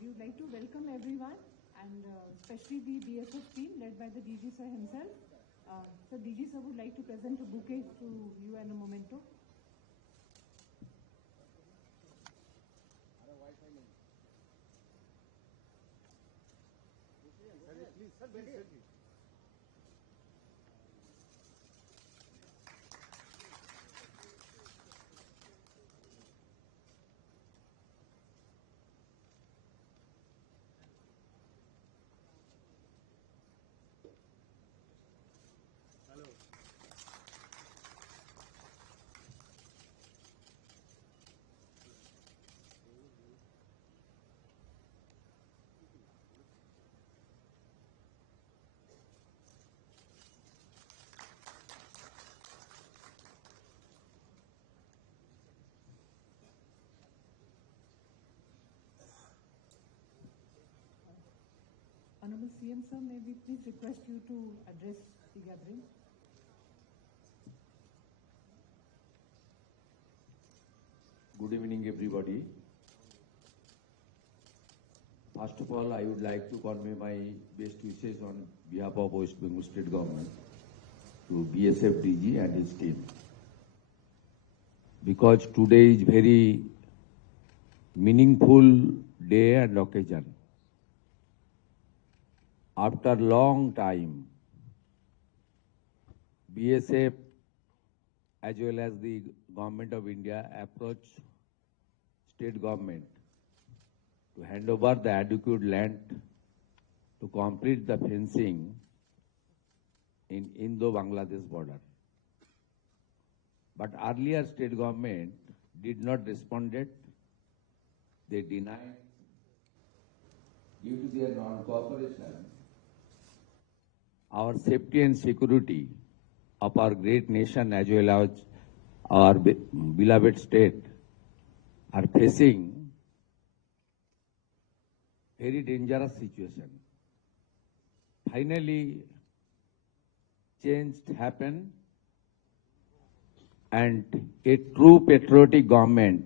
We would like to welcome everyone and especially the BSF team led by the DG sir himself. So DG sir would like to present a bouquet to you and a memento. Honorable CM sir, may we please request you to address the gathering? Good evening, everybody. First of all, I would like to convey my best wishes on behalf of West Bengal State Government to BSF DG and his team. Because today is very meaningful day and occasion. After long time, BSF as well as the Government of India approached state government to hand over the adequate land to complete the fencing in Indo-Bangladesh border. But earlier state government did not respond. They denied due to their non-cooperation. Our safety and security of our great nation as well as our beloved state are facing very dangerous situation. Finally, change happened and a true patriotic government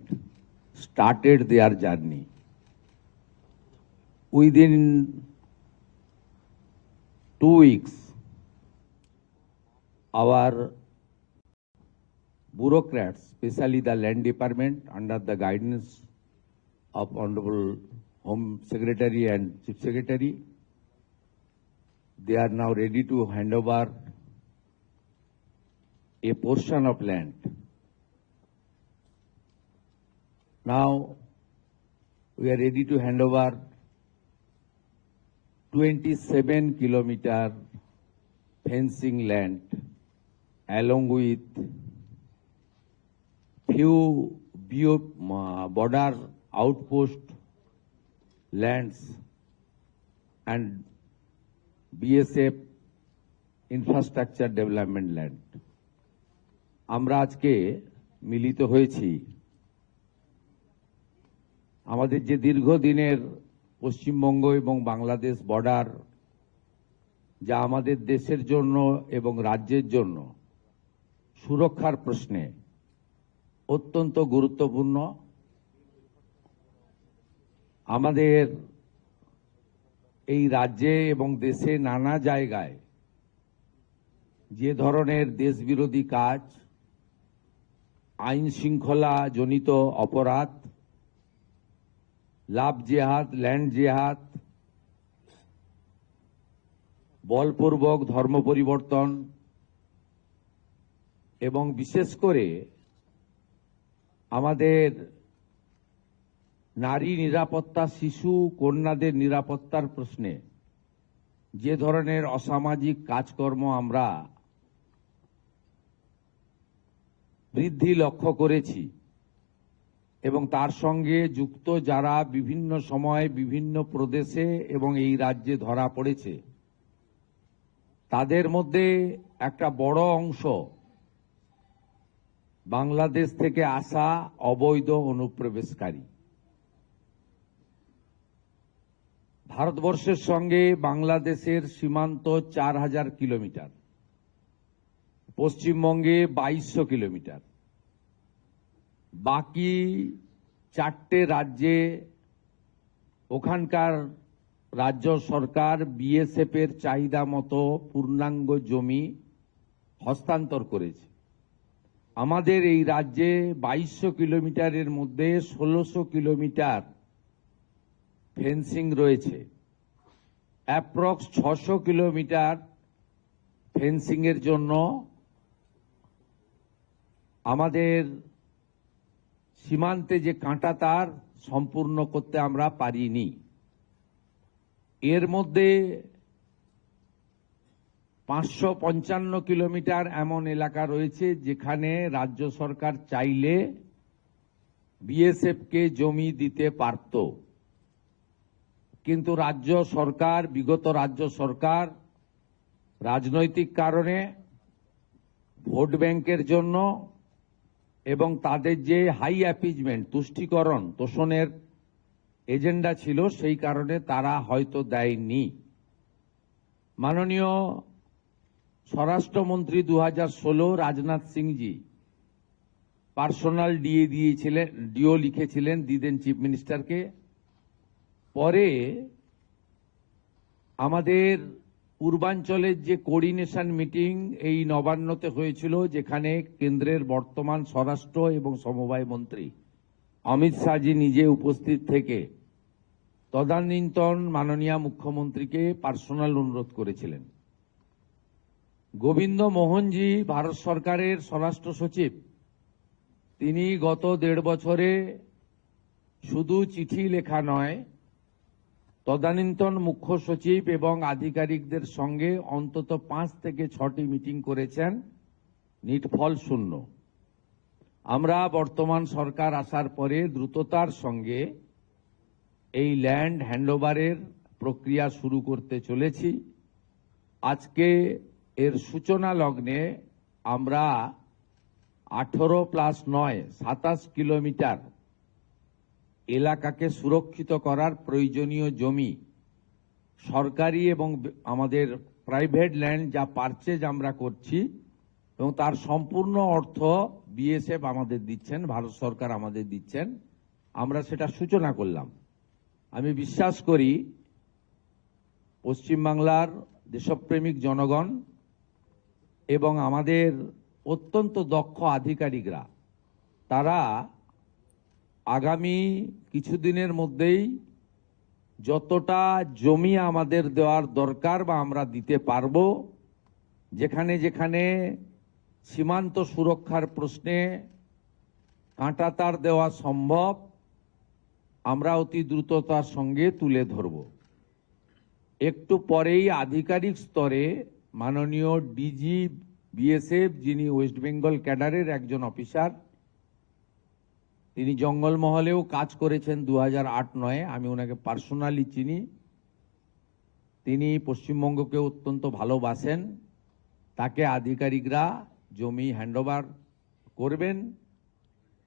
started their journey. Within 2 weeks, our bureaucrats, especially the Land Department under the guidance of Honorable Home Secretary and Chief Secretary, they are now ready to hand over a portion of land. Now, we are ready to hand over 27 kilometer fencing land along with few border outpost lands and BSF infrastructure development land. আমরা আজকে মিলিত হয়েছি আমাদের যে দীর্ঘদিনের পশ্চিমবঙ্গ এবং Bangladesh border যা আমাদের দেশের জন্য এবং রাজ্যের জন্য সুরক্ষার প্রশ্নে অত্যন্ত গুরুত্বপূর্ণ। আমাদের এই রাজ্যে এবং দেশে নানা জায়গায় যে ধরনের দেশবিরোধী কাজ, আইন শৃঙ্খলা জনিত অপরাধ, লাভ জেহাদ, ল্যান্ড জেহাদ, বলপূর্বক ধর্ম পরিবর্তন এবং বিশেষ করে আমাদের নারী নিরাপত্তা, শিশু কন্যাদের নিরাপত্তার প্রশ্নে যে ধরনের অসামাজিক কাজকর্ম আমরা বৃদ্ধি লক্ষ্য করেছি এবং তার সঙ্গে যুক্ত যারা বিভিন্ন সময় বিভিন্ন প্রদেশে এবং এই রাজ্যে ধরা পড়েছে, তাদের মধ্যে একটা বড় অংশ বাংলাদেশ থেকে আসা অবৈধ অনুপ্রবেশকারী। ভারতবর্ষের সঙ্গে বাংলাদেশের সীমান্ত 4000 কিলোমিটার, পশ্চিমবঙ্গে 2200 কিলোমিটার, বাকি 4টে রাজ্যে ওখানকার রাজ্য সরকার বিএসএফ এর চাহিদা মতো পূর্ণাঙ্গ জমি হস্তান্তর করেছে। আমাদের এই রাজ্যে 2200 কিলোমিটারের মধ্যে 1600 কিলোমিটার ফেন্সিং রয়েছে। অ্যাপ্রক্স 600 কিলোমিটার ফেন্সিং এর জন্য আমাদের সীমান্তে যে কাঁটা তার সম্পূর্ণ করতে আমরা পারিনি। এর মধ্যে 555 কিলোমিটার এমন এলাকা রয়েছে যেখানে রাজ্য সরকার চাইলে বিএসএফকে জমি দিতে পারত, কিন্তু বিগত রাজ্য সরকার রাজনৈতিক কারণে, ভোট ব্যাংকের জন্য এবং তাদের যে হাই অ্যাপিজমেন্ট তুষ্টিকরণ তোষণের এজেন্ডা ছিল, সেই কারণে তারা হয়তো দেয়নি। মাননীয় স্বরাষ্ট্রমন্ত্রী 2016 রাজনাথ সিংজি পার্সোনাল ডিও লিখেছিলেন, দিতেন চিফ মিনিস্টারকে। পরে আমাদের পূর্বাঞ্চলের যে কোঅর্ডিনেশন মিটিং এই নবান্নতে হয়েছিল, যেখানে কেন্দ্রের বর্তমান স্বরাষ্ট্র এবং সমবায় মন্ত্রী অমিত শাহজি নিজে উপস্থিত থেকে তদানীন্তন মাননীয় মুখ্যমন্ত্রীকে পার্সোনাল অনুরোধ করেছিলেন। গোবিন্দ মোহনজি ভারত সরকারের স্বরাষ্ট্র সচিব, তিনি গত 1.5 বছরে শুধু চিঠি লেখা নয়, তদানীন্তন মুখ্য সচিব এবং আধিকারিকদের সঙ্গে অন্তত 5 থেকে 6টি মিটিং করেছেন, নিটফল শূন্য। আমরা বর্তমান সরকার আসার পরে দ্রুততার সঙ্গে এই ল্যান্ড হ্যান্ডওভারের প্রক্রিয়া শুরু করতে চলেছি। আজকে এর সূচনা লগ্নে আমরা 18+9 27 কিলোমিটার এলাকাকে সুরক্ষিত করার প্রয়োজনীয় জমি, সরকারি এবং আমাদের প্রাইভেট ল্যান্ড যা পারচেজ আমরা করছি এবং তার সম্পূর্ণ অর্থ বিএসএফ আমাদের দিচ্ছেন, ভারত সরকার আমাদের দিচ্ছেন, আমরা সেটা সূচনা করলাম। আমি বিশ্বাস করি পশ্চিমবাংলার দেশপ্রেমিক জনগণ এবং আমাদের অত্যন্ত দক্ষ আধিকারিকরা, তারা আগামী কিছুদিনের মধ্যেই যতটা জমি আমাদের দেওয়ার দরকার বা আমরা দিতে পারব, যেখানে যেখানে সীমান্ত সুরক্ষার প্রশ্নে কাঁটাতার দেওয়া সম্ভব, আমরা অতি দ্রুততার সঙ্গে তুলে ধরব। একটু পরেই আধিকারিক স্তরে মাননীয় ডিজি বিএসএফ, যিনি ওয়েস্ট বেঙ্গল ক্যাডারের একজন অফিসার, তিনি জঙ্গলমহলেও কাজ করেছেন 2008-9, আমি ওনাকে পার্সোনালি চিনি। তিনি পশ্চিমবঙ্গকে অত্যন্ত ভালোবাসেন। তাকে আধিকারিকরা জমি হ্যান্ডওভার করবেন।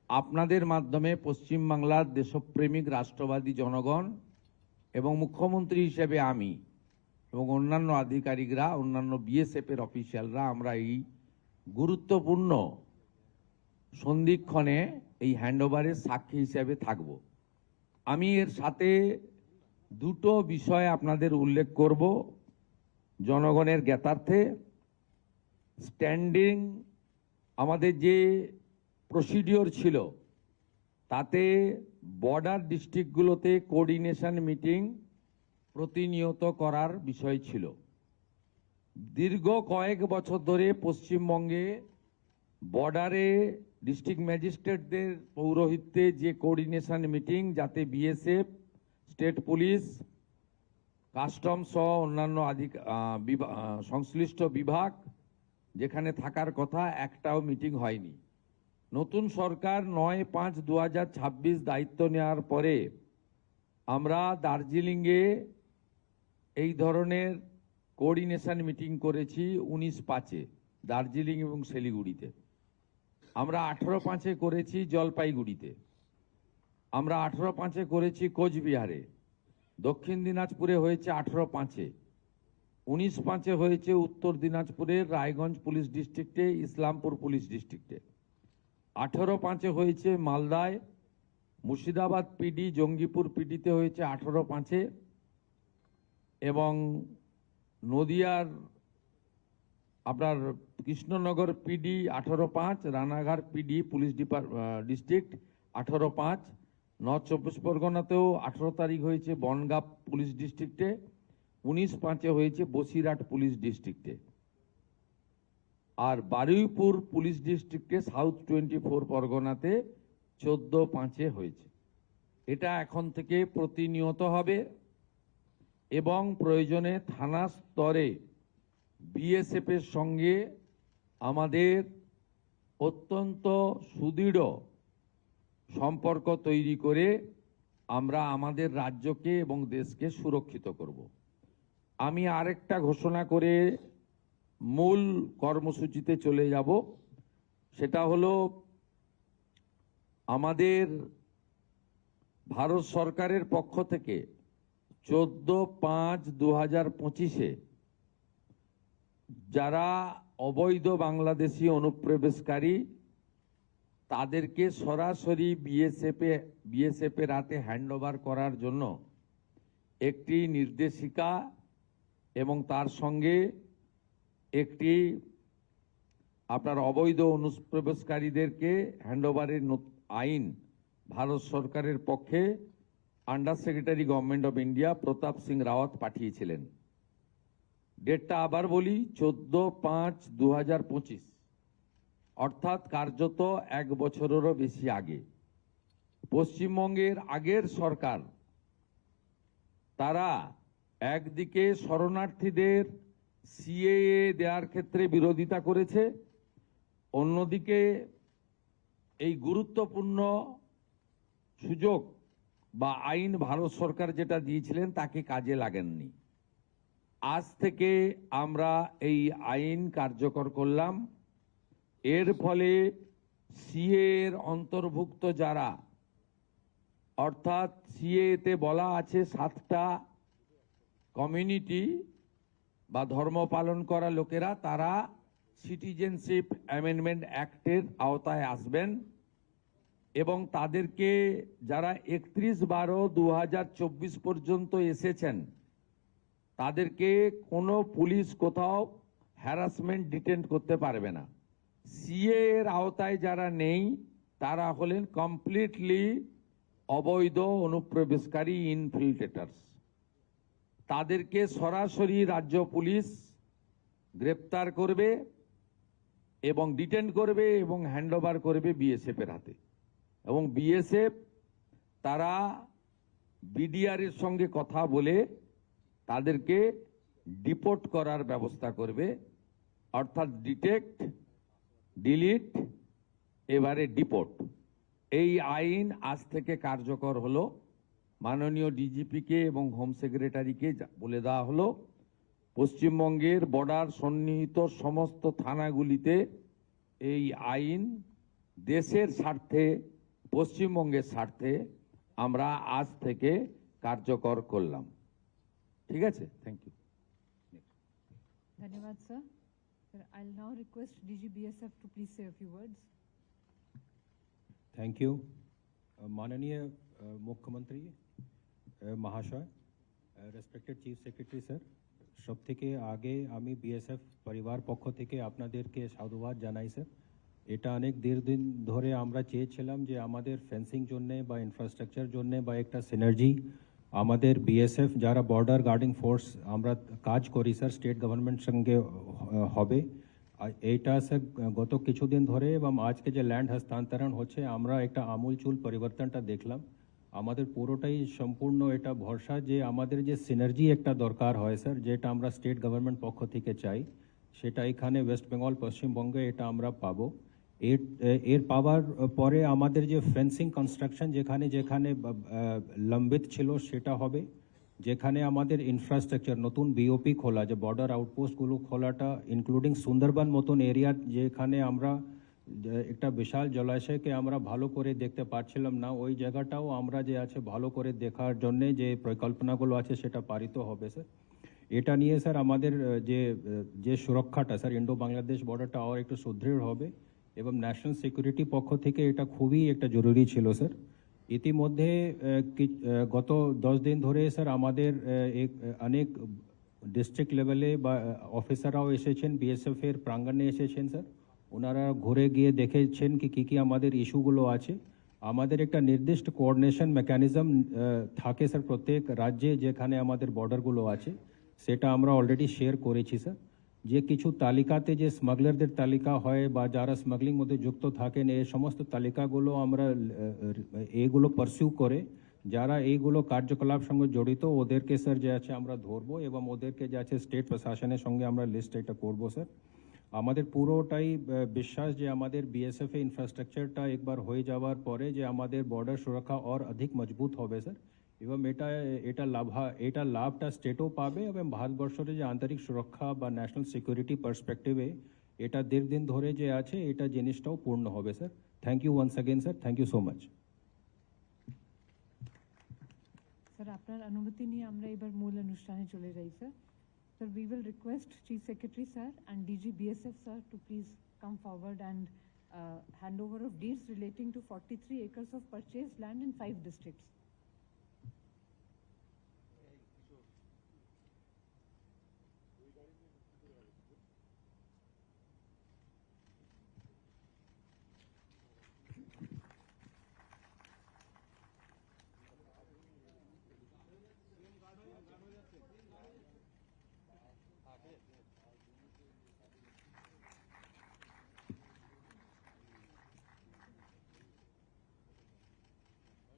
আপনাদের মাধ্যমে পশ্চিমবাংলার দেশপ্রেমিক রাষ্ট্রবাদী জনগণ এবং মুখ্যমন্ত্রী হিসেবে আমি এবং অন্যান্য আধিকারিকরা, অন্যান্য বিএসএফ এর অফিসিয়ালরা, আমরা এই গুরুত্বপূর্ণ সন্ধিক্ষণে এই হ্যান্ডওভারের সাক্ষী হিসেবে থাকব। আমি এর সাথে দুটো বিষয় আপনাদের উল্লেখ করব জনগণের জ্ঞাতার্থে। স্ট্যান্ডিং আমাদের যে প্রসিডিওর ছিল, তাতে বর্ডার ডিস্ট্রিক্টগুলোতে কোঅর্ডিনেশন মিটিং প্রতিনিয়ত করার বিষয় ছিল। দীর্ঘ কয়েক বছর ধরে পশ্চিমবঙ্গে বর্ডারে ডিস্ট্রিক্ট ম্যাজিস্ট্রেটদের পৌরোহিত্যে যে কোঅর্ডিনেশন মিটিং, যাতে বিএসএফ, স্টেট পুলিশ, কাস্টম সহ অন্যান্য সংশ্লিষ্ট বিভাগ যেখানে থাকার কথা, একটাও মিটিং হয়নি। নতুন সরকার 9/5/2026 দায়িত্ব নেওয়ার পরে আমরা দার্জিলিংয়ে এই ধরনের কোঅর্ডিনেশন মিটিং করেছি 19/5-এ দার্জিলিং এবং শিলিগুড়িতে। আমরা 18/5-এ করেছি জলপাইগুড়িতে। আমরা 18/5-এ করেছি কোচবিহারে। দক্ষিণ দিনাজপুরে হয়েছে 18/5-এ। 19/5-এ হয়েছে উত্তর দিনাজপুরের রায়গঞ্জ পুলিশ ডিস্ট্রিক্টে, ইসলামপুর পুলিশ ডিস্ট্রিক্টে। 18/5-এ হয়েছে মালদায় মুর্শিদাবাদ পিডি জঙ্গিপুর পিডিতে হয়েছে 18/5 এবং নদিয়ার আপনার Krishnanagar PD 18/5, Ranaghat PD police district 18/5, north চব্বিশ পরগনাতেও 18 তারিখ হয়েছে বনগাঁ পুলিশ ডিস্ট্রিক্টে, 19/5 হয়েছে বসিরহাট পুলিশ ডিস্ট্রিক্টে, আর বারুইপুর পুলিশ ডিস্ট্রিক্টে সাউথ 24 পরগনাতে 14/5 হয়েছে। এটা এখন থেকে প্রতিনিয়ত হবে এবং প্রয়োজনে থানা স্তরে বিএসএফ এর সঙ্গে আমাদের অত্যন্ত সুদৃঢ় সম্পর্ক তৈরি করে আমরা আমাদের রাজ্যকে এবং দেশকে সুরক্ষিত করব। আমি আরেকটা ঘোষণা করে মূল কর্মসূচিতে চলে যাব, সেটা হলো আমাদের ভারত সরকারের পক্ষ থেকে 14/5/2025 যারা অবৈধ বাংলাদেশি অনুপ্রবেশকারী তাদেরকে সরাসরি বিএসএফ এর হাতে হ্যান্ডওভার করার জন্য একটি নির্দেশিকা এবং তার সঙ্গে একটি আপনার অবৈধ অনুপ্রবেশকারীদেরকে হ্যান্ডওভারের আইন ভারত সরকারের পক্ষে under secretary government of India Pratap Singh Rawat পাঠিয়েছিলেন। ডেটটা আবার বলি, 14/5/2025, অর্থাৎ কার্যত 1 বছরেরও বেশি আগে। পশ্চিমবঙ্গের আগের সরকার তারা একদিকে শরণার্থীদের সিএএ দেওয়ার ক্ষেত্রে বিরোধিতা করেছে, অন্যদিকে এই গুরুত্বপূর্ণ সুযোগ বা আইন ভারত সরকার যেটা দিয়েছিলেন তাকে কাজে লাগেননি। আজ থেকে আমরা এই আইন কার্যকর করলাম। এর ফলে সিএ এর অন্তর্ভুক্ত যারা, অর্থাৎ সিএতে বলা আছে 7টা কমিউনিটি বা ধর্ম পালন করা লোকেরা, তারা সিটিজেনশিপ অ্যামেন্ডমেন্ট অ্যাক্টের আওতায় আসবেন এবং তাদেরকে যারা 31/12/2024 পর্যন্ত এসেছেন তাদেরকে কোনো পুলিশ কোথাও হ্যারাসমেন্ট ডিটেন্ট করতে পারবে না। সিএ এর আওতায় যারা নেই তারা হলেন কমপ্লিটলি অবৈধ অনুপ্রবেশকারী ইনফিল্ট্রেটার্স। তাদেরকে সরাসরি রাজ্য পুলিশ গ্রেপ্তার করবে এবং ডিটেন্ট করবে এবং হ্যান্ডওভার করবে বিএসএফ এর হাতে, এবং বিএসএফ তারা বিডিআর এর সঙ্গে কথা বলে তাদেরকে ডিপোর্ট করার ব্যবস্থা করবে, অর্থাৎ ডিটেক্ট, ডিলিট, এবারে ডিপোর্ট। এই আইন আজ থেকে কার্যকর হলো। মাননীয় ডিজিপিকে এবং হোম সেক্রেটারিকে বলে দেওয়া হলো পশ্চিমবঙ্গের বর্ডার সন্নিহিত সমস্ত থানাগুলিতে এই আইন দেশের স্বার্থে, পশ্চিমবঙ্গের স্বার্থে আমরা আজ থেকে কার্যকর করলাম। ঠিক আছে, thank you. Dhanyavad, sir. Sir, I'll now request DG BSF to please say a few words. Thank you. माननीय मुख्यमंत्री महाशय, রেসপেক্টেড চিফ সেক্রেটারি স্যার, সব থেকে আগে আমি বিএসএফ পরিবার পক্ষ থেকে আপনাদেরকে সাধুবাদ জানাই স্যার। এটা অনেক দীর্ঘদিন ধরে আমরা চেয়েছিলাম যে আমাদের ফেন্সিং জন্য বা ইনফ্রাস্ট্রাকচার জন্য বা একটা সিনার্জি আমাদের বিএসএফ যারা বর্ডার গার্ডিং ফোর্স আমরা কাজ করি স্যার স্টেট গভর্নমেন্ট সঙ্গে হবে। এইটা স্যার গত কিছুদিন ধরে এবং আজকে যে ল্যান্ড হস্তান্তরণ হচ্ছে আমরা একটা আমূলচূল পরিবর্তনটা দেখলাম। আমাদের পুরোটাই সম্পূর্ণ এটা ভরসা যে আমাদের যে সিনার্জি একটা দরকার হয় স্যার, যেটা আমরা স্টেট গভর্নমেন্ট পক্ষ থেকে চাই, সেটা এখানে ওয়েস্ট বেঙ্গল পশ্চিমবঙ্গে এটা আমরা পাবো। এর পাওয়ার পরে আমাদের যে ফেন্সিং কনস্ট্রাকশন যেখানে যেখানে লম্বিত ছিল সেটা হবে, যেখানে আমাদের ইনফ্রাস্ট্রাকচার নতুন বিওপি খোলা, যে বর্ডার আউটপোস্টগুলো খোলাটা ইনক্লুডিং সুন্দরবন মতন এরিয়া যেখানে আমরা একটা বিশাল জলাশয়কে আমরা ভালো করে দেখতে পাচ্ছিলাম না, ওই জায়গাটাও আমরা যে আছে ভালো করে দেখার জন্য যে পরিকল্পনাগুলো আছে সেটা পারিত হবে স্যার। এটা নিয়ে স্যার আমাদের যে সুরক্ষাটা স্যার ইন্ডো বাংলাদেশ বর্ডারটা আর একটু সুদৃঢ় হবে এবং ন্যাশনাল সিকিউরিটি পক্ষ থেকে এটা খুবই একটা জরুরি ছিল স্যার। ইতিমধ্যে গত 10 দিন ধরে স্যার আমাদের অনেক ডিস্ট্রিক্ট লেভেলে বা অফিসাররাও এসেছেন, বিএসএফ এর প্রাঙ্গণে এসেছেন স্যার। ওনারা ঘুরে গিয়ে দেখেছেন কি কি আমাদের ইস্যুগুলো আছে। আমাদের একটা নির্দিষ্ট কোঅর্ডিনেশন মেকানিজম থাকে স্যার প্রত্যেক রাজ্যে যেখানে আমাদের বর্ডারগুলো আছে, সেটা আমরা অলরেডি শেয়ার করেছি স্যার। যে কিছু তালিকাতে যে স্মাগলারদের তালিকা হয় বা যারা স্মাগলিং মধ্যে যুক্ত থাকেন, এই সমস্ত তালিকাগুলো আমরা এগুলো পারসিউ করে যারা এইগুলো কার্যকলাপ সঙ্গে জড়িত ওদেরকে স্যার যে আছে আমরা ধরবো এবং ওদেরকে যে আছে স্টেট প্রশাসনের সঙ্গে আমরা লিস্ট এটা করবো স্যার। আমাদের পুরোটাই বিশ্বাস যে আমাদের বিএসএফ এর ইনফ্রাস্ট্রাকচারটা একবার হয়ে যাওয়ার পরে যে আমাদের বর্ডার সুরক্ষা और अधिक মজবুত হবে স্যার, এবং এটা লাভটা স্টেটও পাবে এবং ভারতবর্ষের যে আন্তরিক সুরক্ষা বা ন্যাশনাল সিকিউরিটি পার্সপেক্টিভে এটা দীর্ঘদিন ধরে যে আছে এটা জিনিসটাও পূর্ণ হবে sir. Thank you once again sir, thank you so much. Sir, আপনার অনুমতি নিয়ে আমরা এবার মূল অনুষ্ঠানে চলে যাই sir. Sir, we will request Chief Secretary Sir and DG BSF Sir to please come forward and handover of deeds relating to 43 acres of purchased land in 5 districts.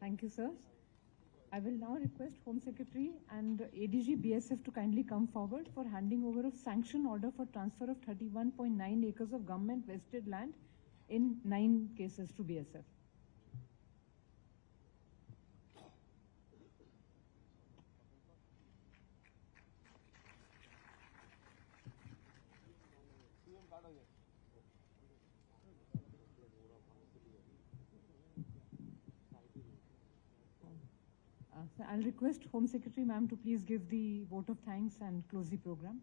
Thank you, sir. I will now request Home Secretary and ADG BSF to kindly come forward for handing over of sanction order for transfer of 31.9 acres of government vested land in 9 cases to BSF. I'll request Home Secretary ma'am to please give the vote of thanks and close the program.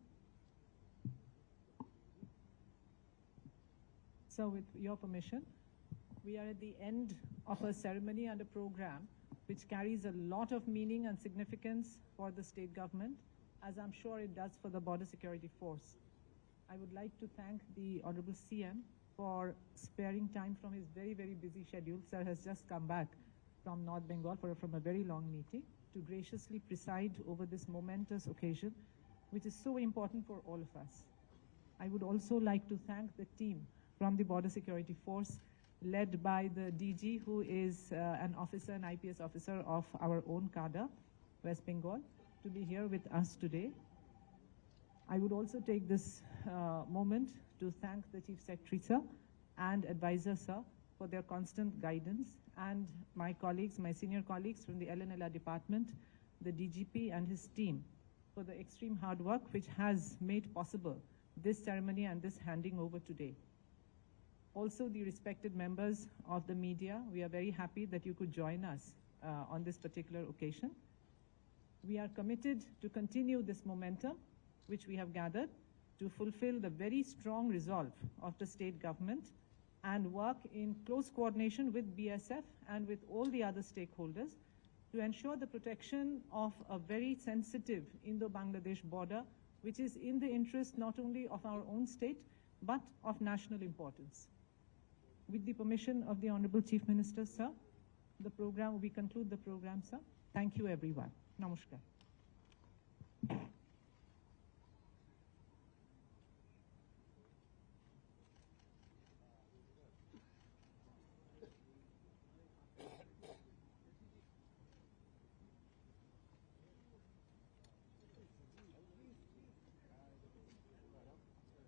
So with your permission, we are at the end of a ceremony and a program which carries a lot of meaning and significance for the state government, as I'm sure it does for the Border Security Force. I would like to thank the Honorable CM for sparing time from his very, very busy schedule. Sir has just come back from North Bengal from a very long meeting to graciously preside over this momentous occasion, which is so important for all of us. I would also like to thank the team from the Border Security Force, led by the DG, who is an officer, an IPS officer of our own cadre, West Bengal, to be here with us today. I would also take this moment to thank the Chief Secretary, sir, and Advisor, sir, for their constant guidance, and my colleagues, my senior colleagues from the LNLR department, the DGP and his team, for the extreme hard work which has made possible this ceremony and this handing over today. Also, the respected members of the media, we are very happy that you could join us on this particular occasion. We are committed to continue this momentum which we have gathered to fulfill the very strong resolve of the state government and work in close coordination with BSF and with all the other stakeholders to ensure the protection of a very sensitive Indo-Bangladesh border, which is in the interest not only of our own state, but of national importance. With the permission of the Honorable Chief Minister, sir, we conclude the program, sir. Thank you, everyone. Namaskar.